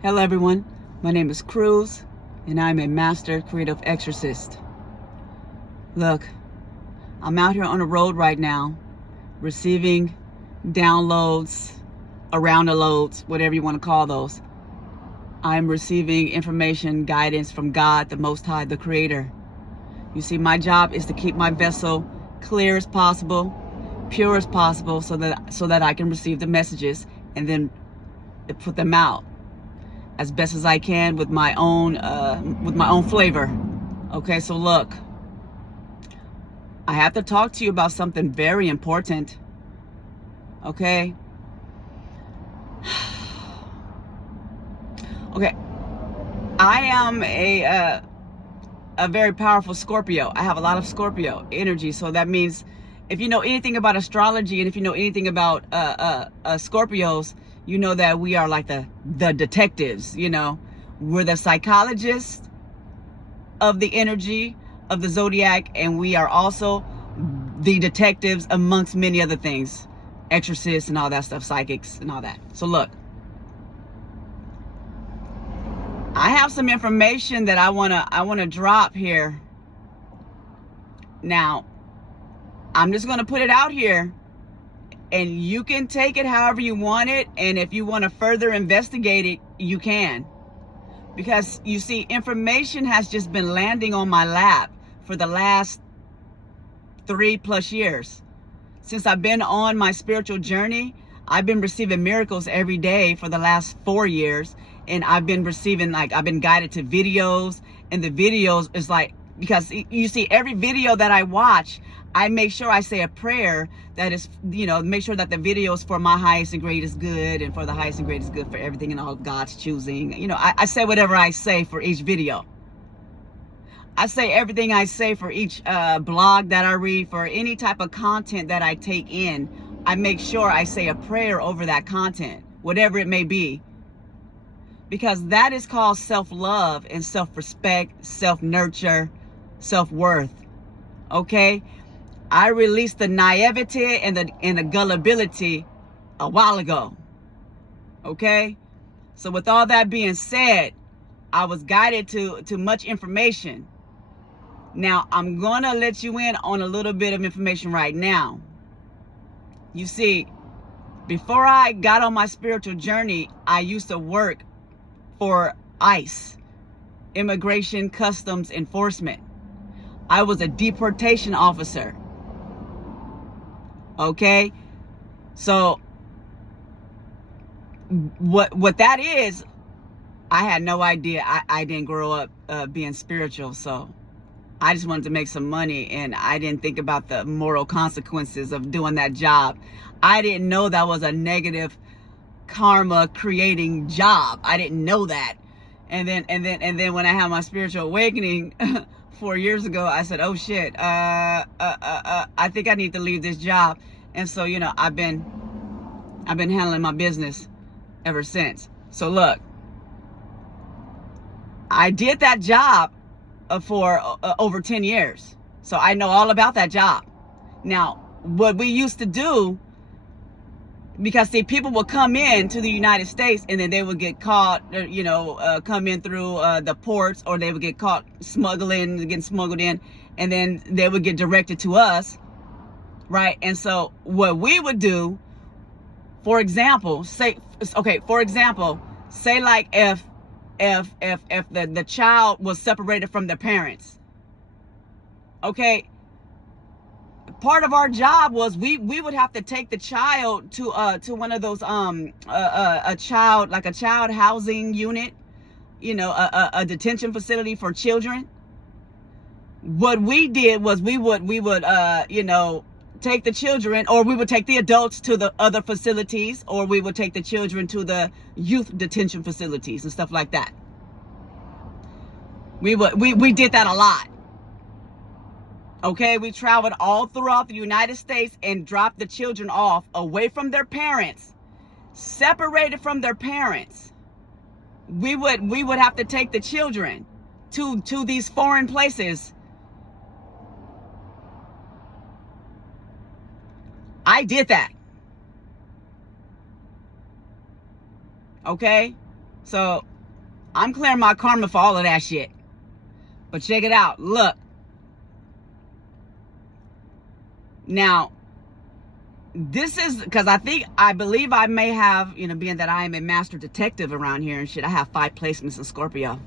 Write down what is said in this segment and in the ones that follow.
Hello everyone, my name is Cruz and I'm a master creative exorcist. Look, I'm out here on the road right now receiving downloads, around the loads, whatever you want to call those. I'm receiving information, guidance from God, the Most High, the Creator. You see, my job is to keep my vessel clear as possible, pure as possible, so that I can receive the messages and then put them out as best as I can with my own flavor. Okay, so look, I have to talk to you about something very important. Okay. Okay. I am a very powerful Scorpio. I have a lot of Scorpio energy, so that means if you know anything about astrology and if you know anything about Scorpios, you know that we are like the detectives. We're the psychologists of the energy of the zodiac, and we are also the detectives amongst many other things, exorcists and all that stuff, psychics and all that. So look, I have some information that I wanna drop here. Now, I'm just gonna put it out here, and you can take it however you want it, and if you want to further investigate it, you can. Because you see, information has just been landing on my lap for the last 3+ years. Since I've been on my spiritual journey, I've been receiving miracles every day for the last 4 years. And I've been receiving, I've been guided to videos, and the videos is because you see, every video that I watch, I make sure I say a prayer that is, make sure that the video is for my highest and greatest good, and for the highest and greatest good for everything and all of God's choosing. I say whatever I say for each video. I say everything I say for each blog that I read, for any type of content that I take in. I make sure I say a prayer over that content, whatever it may be. Because that is called self-love and self-respect, self-nurture, self-worth. Okay? I released the naivety and the gullibility a while ago. Okay? So with all that being said, I was guided to much information. Now, I'm going to let you in on a little bit of information right now. You see, before I got on my spiritual journey, I used to work for ICE, Immigration Customs Enforcement. I was a deportation officer. Okay? So what that is, I had no idea. I didn't grow up being spiritual, so I just wanted to make some money, and I didn't think about the moral consequences of doing that job. I didn't know that was a negative karma creating job. I didn't know that. And then when I had my spiritual awakening 4 years ago, I said, oh shit, I think I need to leave this job. And so, I've been handling my business ever since. So look, I did that job for over 10 years. So I know all about that job. Now, what we used to do, because see, people would come in to the United States and then they would get caught, come in through the ports, or they would get caught getting smuggled in, and then they would get directed to us, right? And so what we would do, for example, say like if the child was separated from their parents, okay, part of our job was we would have to take the child to one of those a child housing unit, a detention facility for children. What we did was we would take the children, or we would take the adults to the other facilities, or we would take the children to the youth detention facilities and stuff like that. We did that a lot. Okay, we traveled all throughout the United States and dropped the children off away from their parents, separated from their parents. We would have to take the children to these foreign places. I did that. Okay? So I'm clearing my karma for all of that shit. But check it out. Look. Now, this is because I believe I may have, being that I am a master detective around here and shit, I have 5 placements in Scorpio.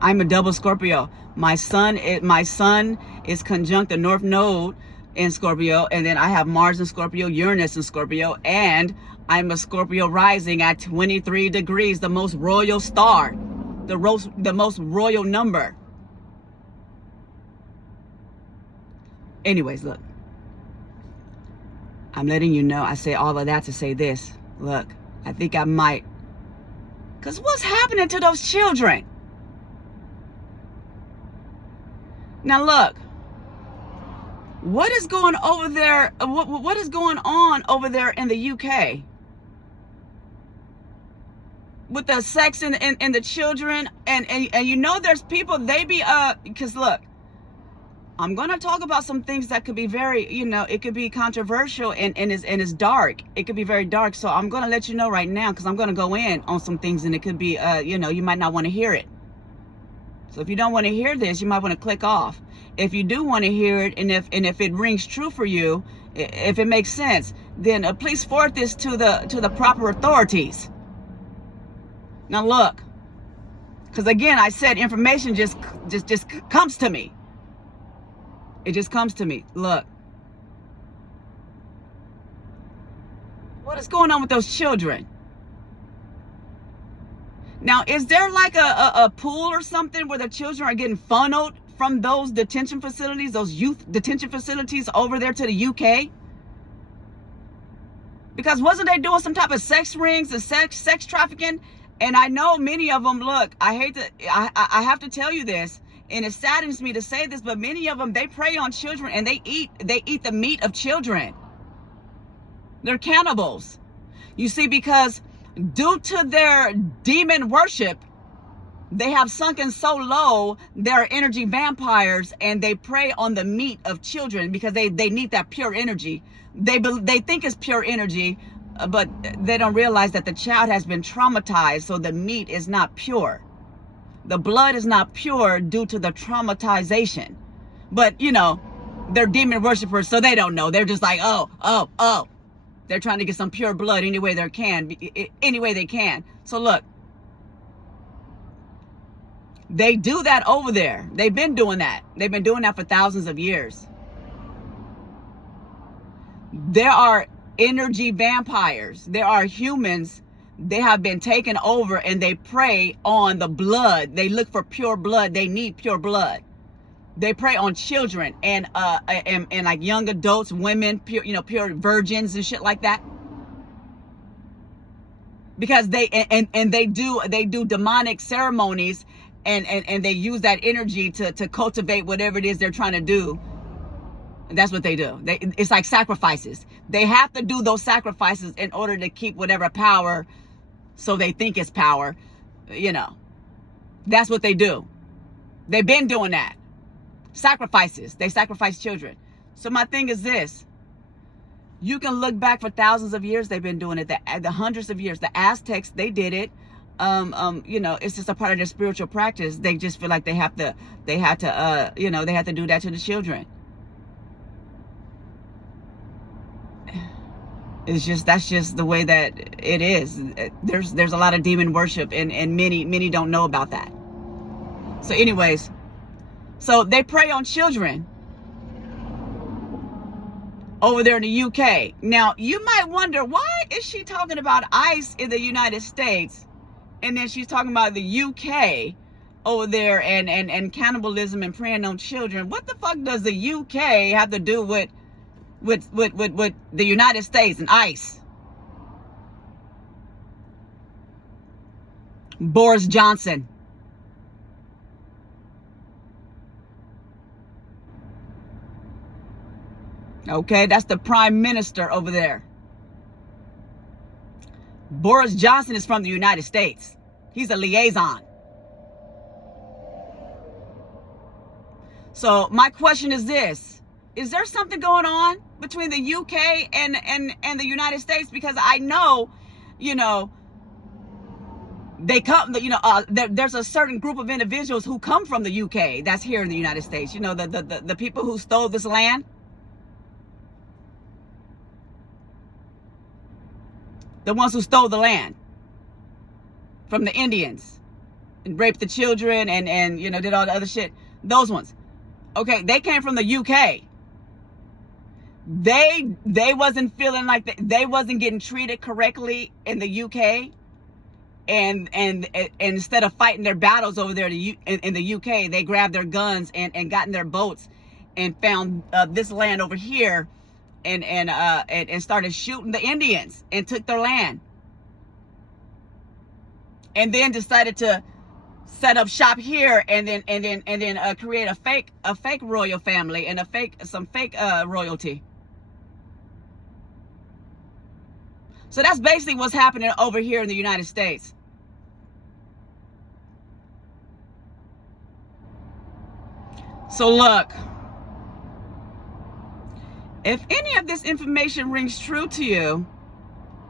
I'm a double Scorpio. My sun is conjunct the North Node in Scorpio, and then I have Mars in Scorpio, Uranus in Scorpio, and I'm a Scorpio rising at 23 degrees, the most royal star, the most royal number. Anyways, look. I'm letting you know, I say all of that to say this. Look, I think I might. Because what's happening to those children? Now look, what is going over there? What is going on over there in the UK with the sex and the children? And there's people, they be because look, I'm gonna talk about some things that could be very, it could be controversial and it's dark. It could be very dark. So I'm gonna let you know right now, because I'm gonna go in on some things, and it could be you might not want to hear it. So if you don't want to hear this, you might want to click off. If you do want to hear it, and if it rings true for you, if it makes sense, then please forward this to the proper authorities. Now look, because again, I said information just comes to me. It just comes to me. Look, what is going on with those children? Now, is there like a pool or something where the children are getting funneled from those detention facilities, those youth detention facilities over there to the UK? Because wasn't they doing some type of sex rings and sex trafficking? And I know many of them, look, I have to tell you this, and it saddens me to say this, but many of them, they prey on children, and they eat the meat of children. They're cannibals. You see, because due to their demon worship, they have sunken so low, they're energy vampires, and they prey on the meat of children because they need that pure energy. They think it's pure energy, but they don't realize that the child has been traumatized, so the meat is not pure. The blood is not pure due to the traumatization. But, they're demon worshipers, so they don't know. They're just like, oh. They're trying to get some pure blood any way they can. So look, they do that over there. They've been doing that. They've been doing that for thousands of years. There are energy vampires. There are humans. They have been taken over, and they prey on the blood. They look for pure blood. They need pure blood. They prey on children and like young adults, women, pure virgins and shit like that. Because they do demonic ceremonies, and they use that energy to cultivate whatever it is they're trying to do. And that's what they do. It's like sacrifices. They have to do those sacrifices in order to keep whatever power, so they think it's power. That's what they do. They've been doing that. Sacrifices. They sacrifice children. So my thing is this. You can look back for thousands of years. They've been doing it. The hundreds of years. The Aztecs, they did it. It's just a part of their spiritual practice. They just feel like they had to do that to the children. That's just the way that it is. There's a lot of demon worship, and many don't know about that. So anyways, so they prey on children over there in the UK. Now, you might wonder, why is she talking about ICE in the United States, and then she's talking about the UK over there and cannibalism and preying on children? What the fuck does the UK have to do with the United States and ICE? Boris Johnson. Okay, that's the prime minister over there. Boris Johnson is from the United States. He's a liaison. So my question is this. Is there something going on between the UK and the United States? Because I know you know, they come, you know, there's a certain group of individuals who come from the UK that's here in the United States. You know, the people who stole this land. The ones who stole the land from the Indians and raped the children and you know, did all the other shit. Those ones. Okay, they came from the UK. They wasn't feeling like they wasn't getting treated correctly in the UK. And instead of fighting their battles over there in the UK, they grabbed their guns and got in their boats and found this land over here and started shooting the Indians and took their land. And then decided to set up shop here and then create a fake royal family and some fake royalty. So that's basically what's happening over here in the United States. So look, if any of this information rings true to you,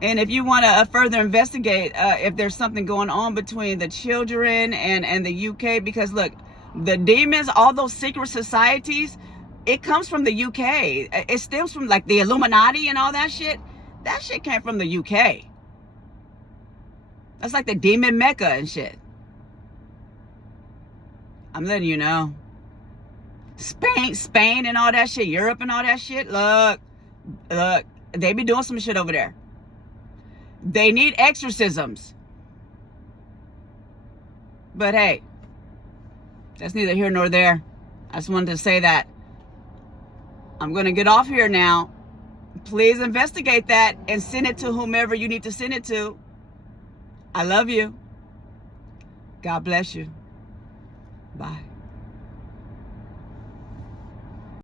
and if you want to further investigate if there's something going on between the children and the UK, because look, the demons, all those secret societies, it comes from the UK. It stems from like the Illuminati and all that shit. That shit came from the UK. That's like the demon Mecca and shit. I'm letting you know. Spain and all that shit, Europe and all that shit. Look, they be doing some shit over there. They need exorcisms. But hey, that's neither here nor there. I just wanted to say that. I'm going to get off here now. Please investigate that and send it to whomever you need to send it to. I love you. God bless you. Bye.